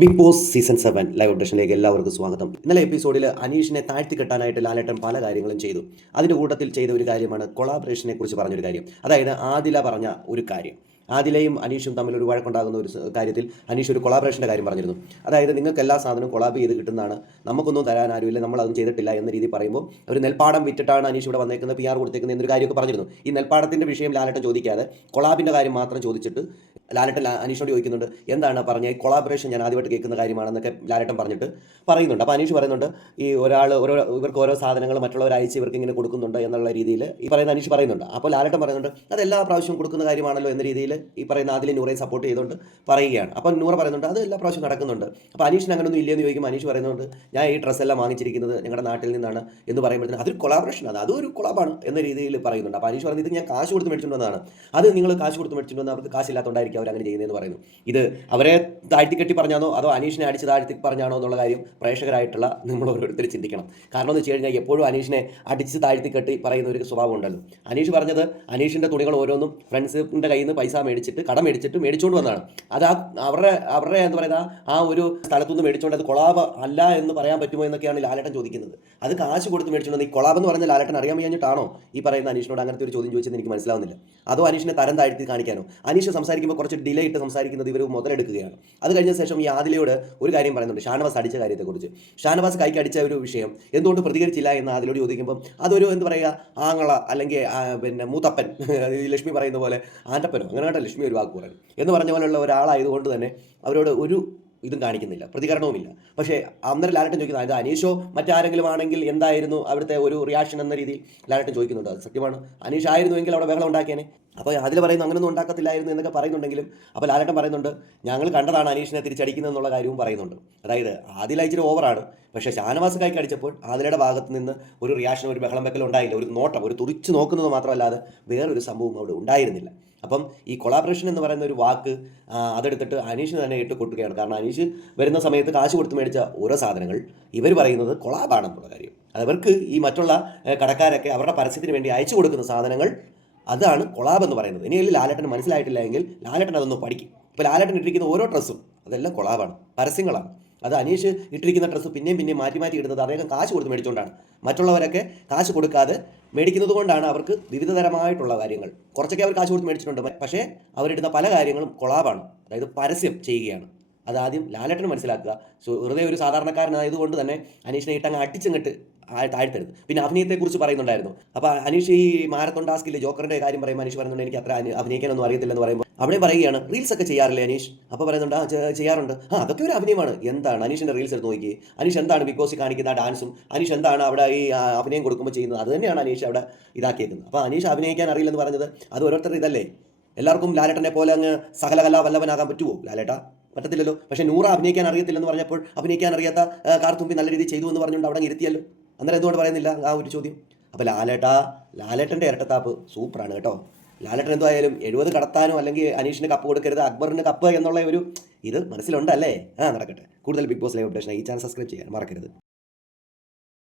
Bigg Boss season seven live ഓഡീഷനിലേക്ക് എല്ലാവർക്കും സ്വാഗതം. ഇന്നലെ എപ്പിസോഡിൽ അനീഷിനെ താഴ്ത്തി കെട്ടാനായിട്ട് ലാലേട്ടൻ പല കാര്യങ്ങളും ചെയ്തു. അതിന്റെ കൂട്ടത്തിൽ ചെയ്ത ഒരു കാര്യമാണ് കൊളാബറേഷനെ കുറിച്ച് പറഞ്ഞൊരു കാര്യം. അതായത് ആദില പറഞ്ഞ ഒരു കാര്യം. ആദിലയും അനീഷും തമ്മിൽ ഒരു വഴക്കുണ്ടാകുന്ന ഒരു കാര്യത്തിൽ അനീഷ് ഒരു കൊളാബറേഷന്റെ കാര്യം പറഞ്ഞിരുന്നു. അതായത് നിങ്ങൾക്ക് എല്ലാ സാധനവും കൊളാബ് ചെയ്ത് കിട്ടുന്നതാണ്. നമുക്കൊന്നും തരാൻ ആരുമില്ല നമ്മൾ അതും ചെയ്തിട്ടില്ല എന്ന രീതി പറയുമ്പോൾ ഒരു നെൽപ്പാടം വിറ്റിട്ടാണ് അനീഷ് ഇവിടെ വന്നേക്കുന്നത് പി ആർ കൊടുത്തേക്കുന്നത് എന്നൊരു കാര്യമൊക്കെ പറഞ്ഞിരുന്നു. ഈ നെൽപ്പാടത്തിന്റെ വിഷയം ലാലേട്ടൻ ചോദിക്കാതെ കൊളാബിന്റെ കാര്യം മാത്രം ചോദിച്ചിട്ട് ലാലേട്ടൻ അനീഷോട് ചോദിക്കുന്നുണ്ട് എന്താണ് പറഞ്ഞ? ഈ കൊളാബറേഷൻ ഞാൻ ആദ്യമായിട്ട് കേൾക്കുന്ന കാര്യമാണെന്നൊക്കെ ലാലട്ടൻ പറഞ്ഞിട്ട് പറയുന്നുണ്ട്. അപ്പോൾ അനീഷ് പറയുന്നുണ്ട് ഈ ഒരാൾ ഓരോ ഇവർക്ക് ഓരോ സാധനങ്ങൾ മറ്റുള്ളവർ അയച്ച് ഇവർക്ക് ഇങ്ങനെ കൊടുക്കുന്നുണ്ട് എന്നുള്ള രീതിയിൽ ഈ പറയുന്ന അനീഷ് പറയുന്നുണ്ട്. അപ്പോൾ ലാലട്ടൻ പറയുന്നുണ്ട് അത് എല്ലാ പ്രാവശ്യവും കൊടുക്കുന്ന കാര്യമാണല്ലോ എന്ന രീതിയിൽ ഈ പറയുന്ന ആദിലെ നൂറയെ സപ്പോർട്ട് ചെയ്തുകൊണ്ട് പറയുകയാണ്. അപ്പോൾ നൂറ പറയുന്നുണ്ട് അത് എല്ലാ പ്രാവശ്യം നടക്കുന്നുണ്ട്. അപ്പോൾ അനീഷിന് അങ്ങനെയൊന്നും ഇല്ലെന്ന് ചോദിക്കുമ്പോൾ അനീഷ് പറയുന്നുണ്ട് ഞാൻ ഈ ഡ്രസ്സ് എല്ലാം വാങ്ങിച്ചിരിക്കുന്നത് ഞങ്ങളുടെ നാട്ടിൽ നിന്നാണ് എന്ന് പറയുമ്പോഴത്തേന് അതൊരു കൊളാബറേഷൻ അത് അതൊരു കൊളാബാണ് എന്ന രീതിയിൽ പറയുന്നുണ്ട്. അപ്പോൾ അനീഷ് പറയുന്നത് ഇത് ഞാൻ കാശ് കൊടുത്ത് മേടിച്ചിട്ടുണ്ടെന്നാണ്. അത് നിങ്ങൾ കാശ് കൊടുത്ത് മേടിച്ചിട്ടുണ്ടെന്ന് അവർക്ക് കാശില്ലാത്തതുകൊണ്ടായിരിക്കും അവർ അങ്ങനെ ചെയ്യുന്നതെന്ന് പറയുന്നു. ഇത് അവരെ താഴ്ത്തി കെട്ടി പറഞ്ഞാണോ അതോ അനീഷിനെ അടിച്ച് താഴ്ത്തി പറഞ്ഞാണോ എന്നുള്ള കാര്യം പ്രേക്ഷകരായിട്ടുള്ള നമ്മൾ ഓരോരുത്തർ ചിന്തിക്കണം. കാരണം എന്ന് വെച്ച് കഴിഞ്ഞാൽ എപ്പോഴും അനീഷിനെ അടിച്ച് താഴ്ത്തി കെട്ടി പറയുന്ന ഒരു സ്വഭാവം ഉണ്ടല്ലോ. അനീഷ് പറഞ്ഞത് അനീഷിന്റെ തുണികൾ ഓരോന്നും ഫ്രണ്ട്സിന്റെ കയ്യിൽ നിന്ന് പൈസ മേടിച്ചിട്ട് കട മേടിച്ചിട്ട് മേടിച്ചുകൊണ്ട് വന്നതാണ്. അത് ആ അവരുടെ അവരുടെ എന്താ പറയുക ആ ഒരു സ്ഥലത്തുനിന്ന് മേടിച്ചുകൊണ്ട് അത് കൊളാബ് അല്ല എന്ന് പറയാൻ പറ്റുമോ എന്നൊക്കെയാണ് ലാലേട്ടൻ ചോദിക്കുന്നത്. അത് കാശ് കൊടുത്ത് മേടിച്ചുകൊണ്ട് ഈ കൊളാബ് എന്ന് പറഞ്ഞ ലാലേട്ടൻ അറിയാൻ കഴിഞ്ഞിട്ടാണോ ഈ പറയുന്ന അനീഷിനോട് അങ്ങനത്തെ ഒരു ചോദ്യം ചോദിച്ചത് എനിക്ക് മനസ്സിലാവുന്നില്ല. അതോ അനീഷിനെ തരം താഴ്ത്തി കാണിക്കാനോ? അനീഷ് സംസാരിക്കുമ്പോൾ കുറച്ച് ഡിലേ ഇട്ട് സംസാരിക്കുന്നത് ഇവർ മുതലെടുക്കുകയാണ്. അത് കഴിഞ്ഞ ശേഷം ഈ ആദിലയോട് ഒരു കാര്യം പറയുന്നുണ്ട്. ഷാനവാസ് അടിച്ച കാര്യത്തെക്കുറിച്ച്. ഷാനവാസ് കൈക്ക് അടിച്ച ഒരു വിഷയം എന്തുകൊണ്ട് പ്രതികരിച്ചില്ല എന്ന് ആദിലോട് ചോദിക്കുമ്പോൾ അതൊരു എന്ത് പറയുക ആങ്ങള അല്ലെങ്കിൽ പിന്നെ മൂത്തപ്പൻ ലക്ഷ്മി പറയുന്ന പോലെ ആന്റപ്പനോ? അങ്ങനെ കേട്ടോ ലക്ഷ്മി ഒരു വാക്ക് പറഞ്ഞു എന്ന് പറഞ്ഞ പോലെയുള്ള ഒരാളായതുകൊണ്ട് തന്നെ അവരോട് ഒരു ഇതും കാണിക്കുന്നില്ല. പ്രതികരണവുമില്ല. പക്ഷേ അന്നേരം ലാലട്ടൻ ചോദിക്കുന്നത് അതായത് അനീഷോ മറ്റാരെങ്കിലും ആണെങ്കിൽ എന്തായിരുന്നു അവിടുത്തെ ഒരു റിയാക്ഷൻ എന്ന രീതിയിൽ? ലാലട്ടൻ ചോദിക്കുന്നുണ്ട്. അത് സത്യമാണ്. അനീഷ് ആയിരുന്നുവെങ്കിൽ അവിടെ ബഹളം ഉണ്ടാക്കിയേനെ. അപ്പോൾ അതിൽ പറയുന്നു അങ്ങനെയൊന്നും ഉണ്ടാക്കത്തില്ലായിരുന്നു എന്നൊക്കെ പറയുന്നുണ്ടെങ്കിലും അപ്പോൾ ലാലേട്ടൻ പറയുന്നുണ്ട് ഞങ്ങൾ കണ്ടതാണ് അനീഷിനെ തിരിച്ചടിക്കുന്നത് എന്നുള്ള കാര്യവും പറയുന്നുണ്ട്. അതായത് ആദില ഓവറാണ്. പക്ഷേ ഷാനവാസ് കൈക്ക് അടിച്ചപ്പോൾ ആദിലയുടെ ഭാഗത്ത് നിന്ന് ഒരു റിയാക്ഷൻ ഒരു ബഹളം വെക്കൽ ഉണ്ടായില്ല. ഒരു നോട്ടം ഒരു തുറിച്ച് നോക്കുന്നത് മാത്രമല്ലാതെ വേറൊരു സംഭവം അവിടെ ഉണ്ടായിരുന്നില്ല. അപ്പം ഈ കൊളാബറേഷൻ എന്ന് പറയുന്ന ഒരു വാക്ക് അതെടുത്തിട്ട് അനീഷിന് തന്നെ ഇട്ട് കൊട്ടുകയാണ് കാരണം അനീഷ് വരുന്ന സമയത്ത് കാശ് കൊടുത്ത് മേടിച്ച ഓരോ സാധനങ്ങൾ ഇവർ പറയുന്നത് കൊളാബാണെന്നുള്ള കാര്യം. അവർക്ക് ഈ മറ്റുള്ള കടക്കാരൊക്കെ അവരുടെ പരസ്യത്തിന് വേണ്ടി അയച്ചു കൊടുക്കുന്ന സാധനങ്ങൾ അതാണ് കൊളാബ് എന്ന് പറയുന്നത്. ഇനിയെങ്കിലും ലാലേട്ടന് മനസ്സിലായിട്ടില്ല എങ്കിൽ ലാലേട്ടൻ അതൊന്ന് പഠിക്കും. ഇപ്പോൾ ലാലേട്ടൻ ഇട്ടിരിക്കുന്ന ഓരോ ഡ്രസ്സും അതെല്ലാം കൊളാബാണ് പരസ്യങ്ങളാണ്. അത് അനീഷ് ഇട്ടിരിക്കുന്ന ഡ്രസ്സ് പിന്നെയും പിന്നെയും മാറ്റി മാറ്റി ഇടുന്നത് അദ്ദേഹം കാശ് കൊടുത്ത് മേടിച്ചുകൊണ്ടാണ് മറ്റുള്ളവരൊക്കെ കാശ് കൊടുക്കാതെ മേടിക്കുന്നത് കൊണ്ടാണ് അവർക്ക് വിവിധ തരമായിട്ടുള്ള കാര്യങ്ങൾ. കുറച്ചൊക്കെ അവർ കാശ് കൊടുത്ത് മേടിച്ചിട്ടുണ്ട്. പക്ഷേ അവരിടുന്ന പല കാര്യങ്ങളും കൊളാബാണ്. അതായത് പരസ്യം ചെയ്യുകയാണ്. അതാദ്യം ലാലേട്ടന് മനസ്സിലാക്കുക. വെറുതെ ഒരു സാധാരണക്കാരനായതുകൊണ്ട് തന്നെ അനീഷിനെ ഇട്ടങ്ങ് അടിച്ചങ്ങട്ട് താഴ്ത്തരുത് പിന്നെ അഭിനയത്തെക്കുറിച്ച് പറയുന്നുണ്ടായിരുന്നു. അപ്പോൾ അനീഷ് ഈ മാരത്തോൺ ടാസ്കിൽ ജോക്കറിന്റെ കാര്യം പറയുമ്പോൾ അനീഷ് പറയുന്നുണ്ട് എനിക്ക് അത്ര അഭിനയിക്കാനൊന്നും അറിയത്തില്ലെന്ന് പറയുമ്പോൾ. അവിടെ പറയുകയാണ് റീൽസ് ഒക്കെ ചെയ്യാറില്ലേ അനീഷ്? അപ്പോൾ പറയുന്നുണ്ട് ആ ചെയ്യാറുണ്ട്. ആ അതൊക്കെ ഒരു അഭിനയമാണ്. എന്താണ് അനീഷിന്റെ റീൽസ് എടുത്ത് നോക്കി അനീഷ് എന്താണ് ബിഗ് ബോസ് കാണിക്കുന്ന ഡാൻസും അനീഷ് എന്താണ് അവിടെ ഈ അഭിനയം കൊടുക്കുമ്പോൾ ചെയ്യുന്നത്? അത് തന്നെയാണ് അനീഷ് അവിടെ ഇതാക്കിയേക്കുന്നത്. അപ്പോൾ അനീഷ് അഭിനയിക്കാൻ അറിയില്ലെന്ന് പറഞ്ഞത് അത് ഓരോരുത്തർ ഇതല്ലേ? എല്ലാവർക്കും ലാലേട്ടനെ പോലെ അങ്ങ് സകലകലാ വല്ലവനാകാൻ പറ്റുമോ ലാലേട്ട പറ്റത്തില്ലല്ലോ. പക്ഷേ നൂറ അഭിനയിക്കാൻ അറിയത്തില്ലെന്ന് പറഞ്ഞപ്പോൾ അഭിനയിക്കാൻ അറിയാത്ത കാർത്തുമ്പി നല്ല രീതിയിൽ ചെയ്തു എന്ന് പറഞ്ഞുകൊണ്ട് അവിടെ ഇരുത്തിയല്ലോ. അന്നേരം എന്തുകൊണ്ട് പറയുന്നില്ല? ആ ഒരു ചോദ്യം. അപ്പോൾ ലാലേട്ട ലാലേട്ടന്റെ ഇരട്ടത്താപ്പ് സൂപ്പറാണ് കേട്ടോ. ലാലേട്ടൻ എന്തായാലും എഴുപത് കടത്താനോ അല്ലെങ്കിൽ അനീഷിന് കപ്പ് കൊടുക്കരുത് അക്ബറിന് കപ്പ് എന്നുള്ള ഒരു ഇത് മനസ്സിലുണ്ടല്ലേ? ആ നടക്കട്ടെ. കൂടുതൽ ബിഗ് ബോസ് ലൈവ് അപ്ഡേഷൻ ഈ ചാനൽ സബ്സ്ക്രൈബ് ചെയ്യാൻ മറക്കരുത്.